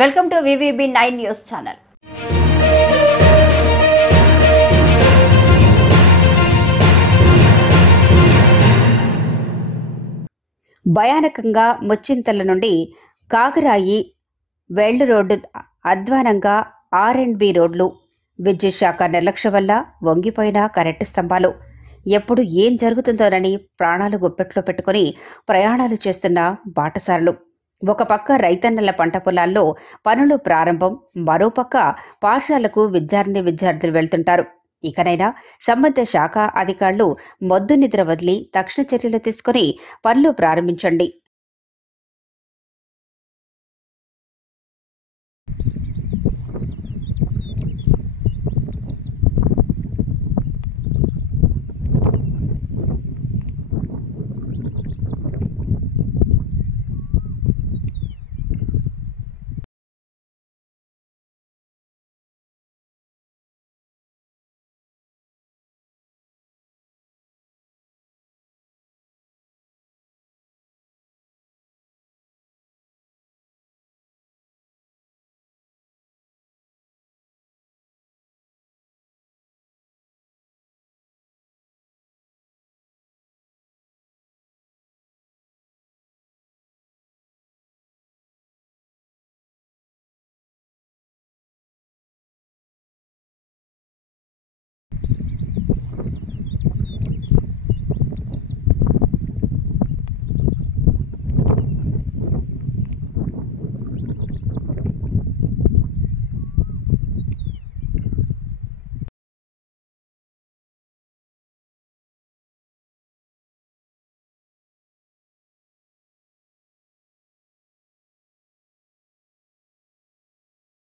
Welcome to VVB 9 news channel. భయానకంగా ముచ్చింతల నుండి కాగరాయి వెల్డ్ రోడ్డు అధ్వానంగా R&B రోడ్లు, విద్యుత్ శాఖ నిర్లక్ష్యం వల్ల వంగిపోయిన కరెంటు స్తంభాలు, ఎప్పుడు ఏం జరుగుతుందోనని ప్రాణాలు గుప్పెట్లో పెట్టుకుని ప్రయాణాలు చేస్తున్న బాటసారులు. ఒక పక్క రైతన్నల పంట పొలాల్లో పనులు ప్రారంభం, మరోపక్క పాఠశాలకు విద్యార్థులు వెళ్తుంటారు. ఇకనైనా సంబంధ శాఖ అధికారులు మొద్దు నిద్ర వదిలి తక్షణ చర్యలు తీసుకుని పనులు ప్రారంభించండి.